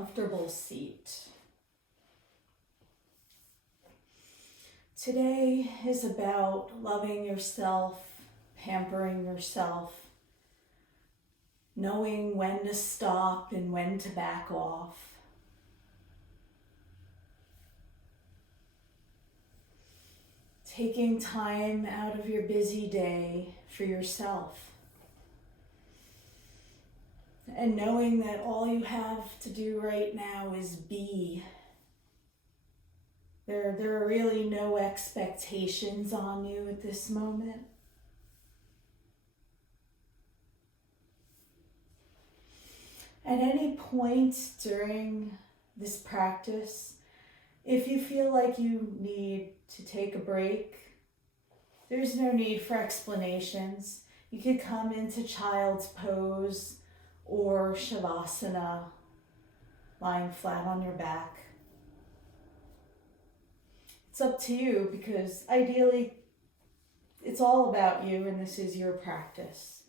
comfortable seat. Today is about loving yourself, pampering yourself, knowing when to stop and when to back off. Taking time out of your busy day for yourself. And knowing that all you have to do right now is be. There are really no expectations on you at this moment. At any point during this practice, if you feel like you need to take a break, there's no need for explanations. You could come into child's pose or Shavasana, lying flat on your back. It's up to you because ideally it's all about you and this is your practice.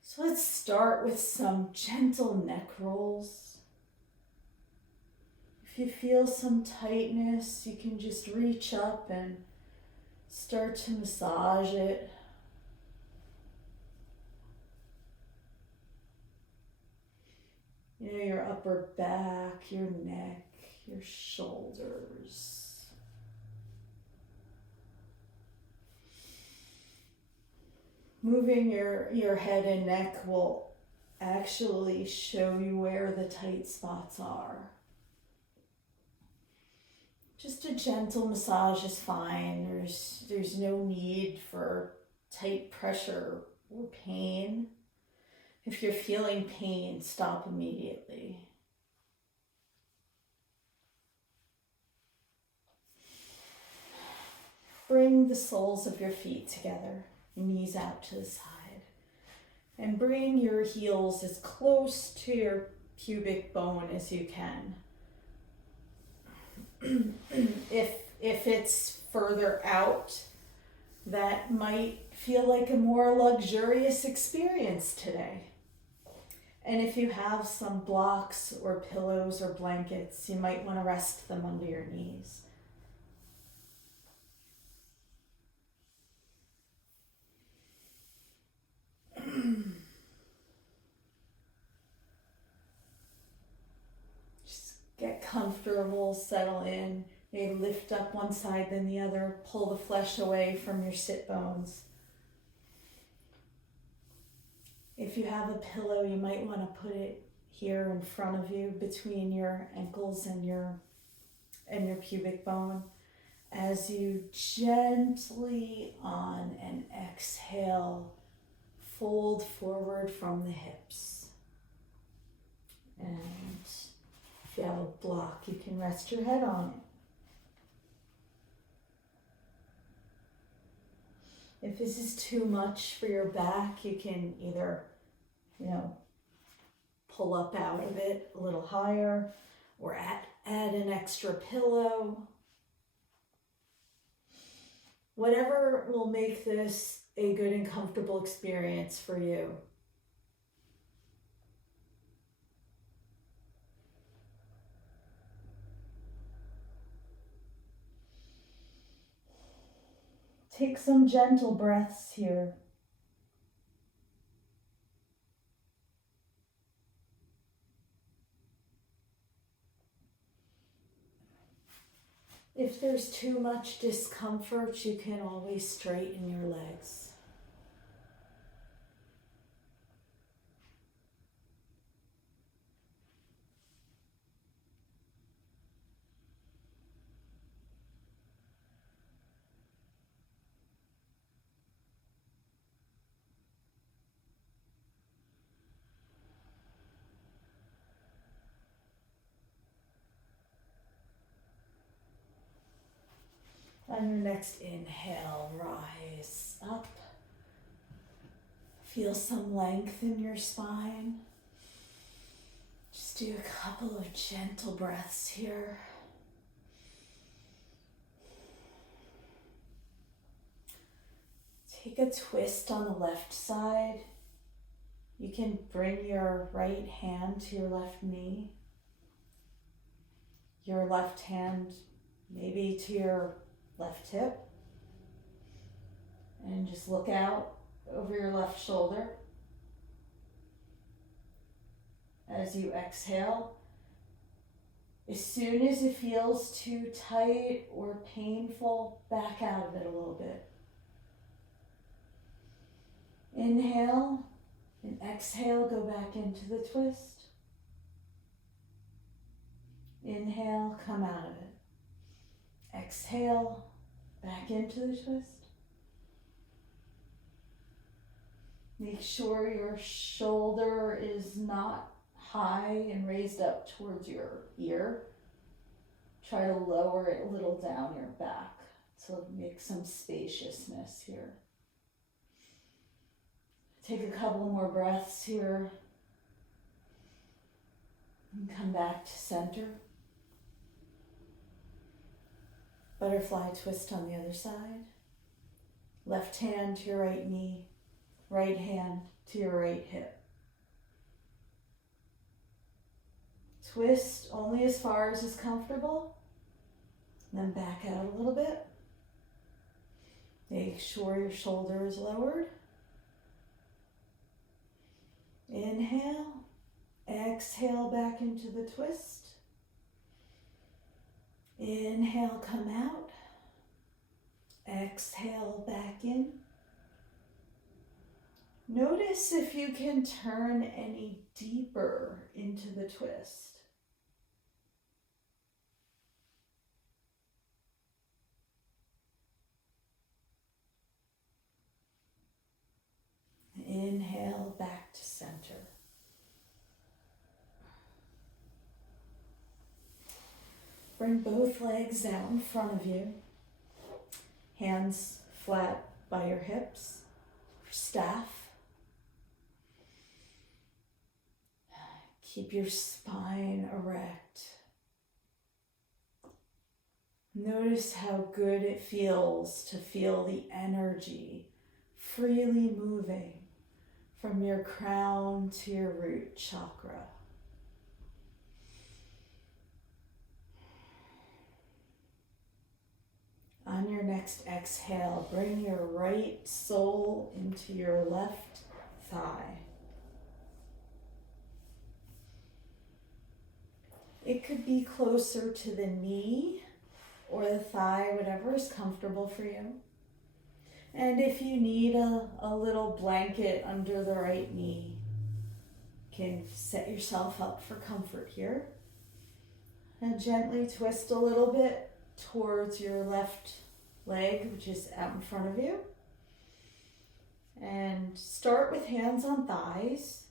So let's start with some gentle neck rolls. If you feel some tightness, you can just reach up and start to massage it. You know, your upper back, your neck, your shoulders. Moving your head and neck will actually show you where the tight spots are. Just a gentle massage is fine. There's no need for tight pressure or pain. If you're feeling pain, stop immediately. Bring the soles of your feet together, knees out to the side, and bring your heels as close to your pubic bone as you can. If it's further out, that might feel like a more luxurious experience today. And if you have some blocks or pillows or blankets, you might want to rest them under your knees. Just get comfortable, settle in. Maybe lift up one side then the other, pull the flesh away from your sit bones. If you have a pillow, you might want to put it here in front of you between your ankles and your pubic bone. As you gently on an exhale, fold forward from the hips. And if you have a block, you can rest your head on it. If this is too much for your back, you can either, pull up out of it a little higher or add an extra pillow. Whatever will make this a good and comfortable experience for you. Take some gentle breaths here. If there's too much discomfort, you can always straighten your legs. On your next inhale, rise up. Feel some length in your spine. Just do a couple of gentle breaths here. Take a twist on the left side. You can bring your right hand to your left knee. your left hand maybe to your left hip and just look out over your left shoulder. As you exhale, as soon as it feels too tight or painful, back out of it a little bit. Inhale and exhale, go back into the twist. Inhale, come out of it. Exhale, back into the twist. Make sure your shoulder is not high and raised up towards your ear. Try to lower it a little down your back to make some spaciousness here. Take a couple more breaths here. And come back to center. Butterfly twist on the other side. Left hand to your right knee. Right hand to your right hip. Twist only as far as is comfortable. Then back out a little bit. Make sure your shoulder is lowered. Inhale. Exhale back into the twist. Inhale, come out. Exhale back in. Notice if you can turn any deeper into the twist. Inhale back to center. Bring both legs out in front of you. Hands flat by your hips. Staff. Keep your spine erect. Notice how good it feels to feel the energy freely moving from your crown to your root chakra. On your next exhale, bring your right sole into your left thigh. It could be closer to the knee or the thigh, whatever is comfortable for you. And if you need a little blanket under the right knee, you can set yourself up for comfort here. And gently twist a little bit towards your left leg, which is out in front of you. And start with hands on thighs.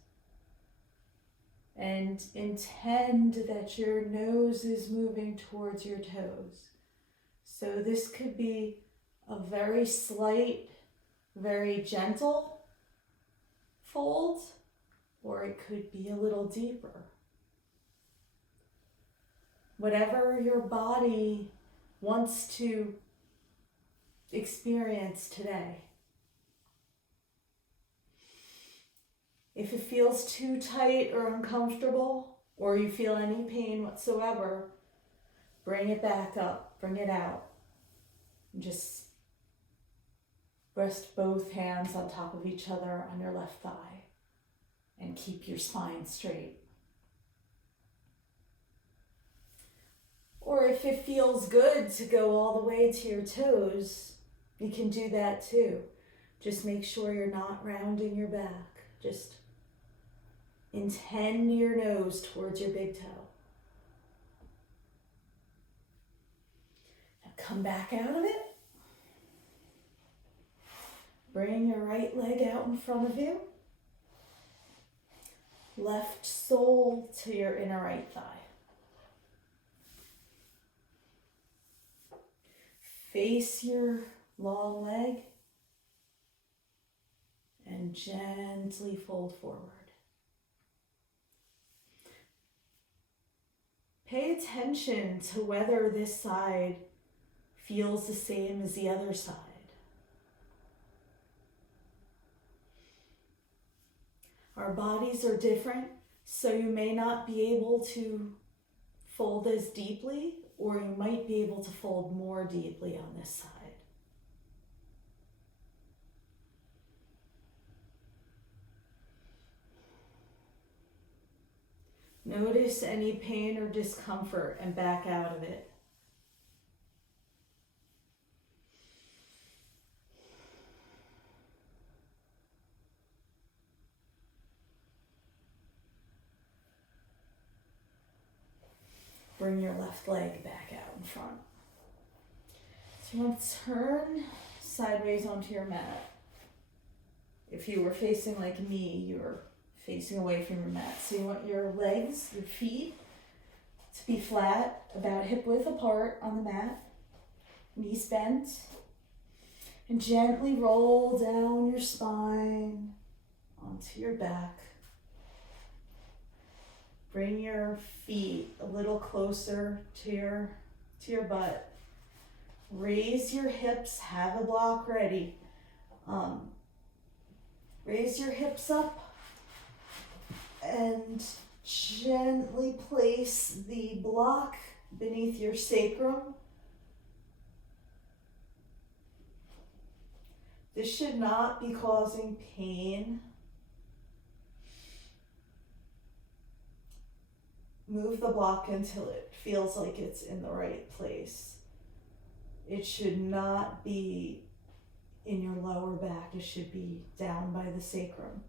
And intend that your nose is moving towards your toes. So this could be a very slight, very gentle fold, or it could be a little deeper. Whatever your body wants to experience today. If it feels too tight or uncomfortable, or you feel any pain whatsoever, bring it back up, bring it out. And just rest both hands on top of each other on your left thigh and keep your spine straight. Or if it feels good to go all the way to your toes, you can do that too. Just make sure you're not rounding your back. Just intend your nose towards your big toe. Now come back out of it. Bring your right leg out in front of you. Left sole to your inner right thigh. Face your long leg and gently fold forward. Pay attention to whether this side feels the same as the other side. Our bodies are different, so you may not be able to fold as deeply, or you might be able to fold more deeply on this side. Notice any pain or discomfort and back out of it. Bring your left leg back out in front. So you want to turn sideways onto your mat. If you were facing like me, you're facing away from your mat. So you want your legs, your feet, to be flat, about hip width apart on the mat, knees bent, and gently roll down your spine onto your back. Bring your feet a little closer to your butt. Raise your hips, have a block ready. Raise your hips up and gently place the block beneath your sacrum. This should not be causing pain. Move the block until it feels like it's in the right place. It should not be in your lower back. It should be down by the sacrum.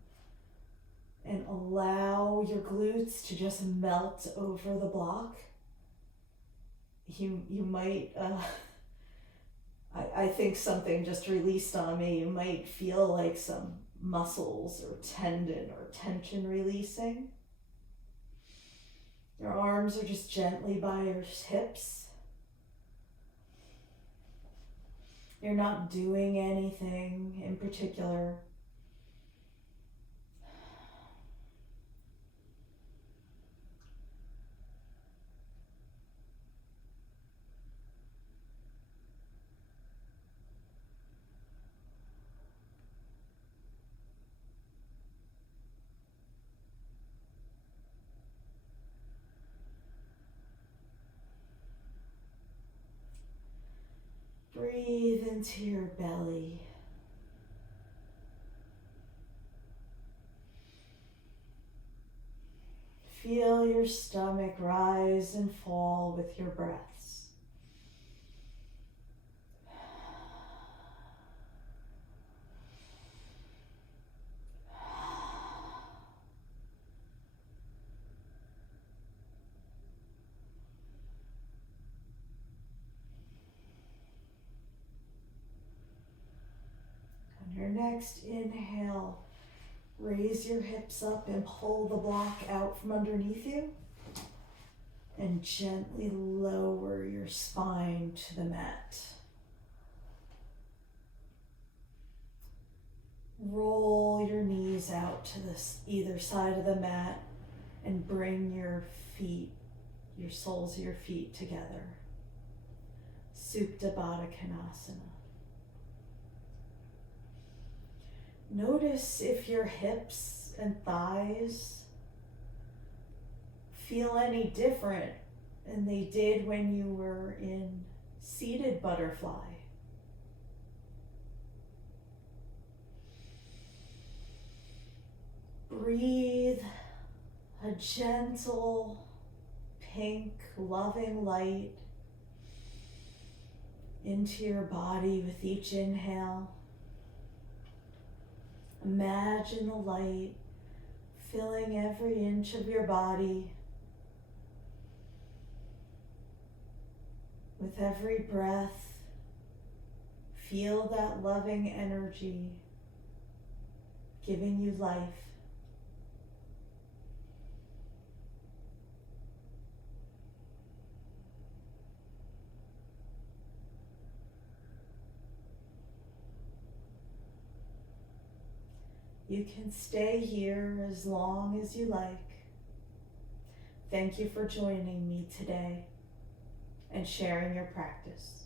And allow your glutes to just melt over the block. You might, I think something just released on me. You might feel like some muscles or tendon or tension releasing. Your arms are just gently by your hips. You're not doing anything in particular. Breathe into your belly. Feel your stomach rise and fall with your breaths. On your next inhale, raise your hips up and pull the block out from underneath you. And gently lower your spine to the mat. Roll your knees out to either side of the mat and bring your feet, your soles of your feet together. Supta Baddha Konasana. Notice if your hips and thighs feel any different than they did when you were in seated butterfly. Breathe a gentle, pink, loving light into your body with each inhale. Imagine the light filling every inch of your body. With every breath, feel that loving energy giving you life. You can stay here as long as you like. Thank you for joining me today and sharing your practice.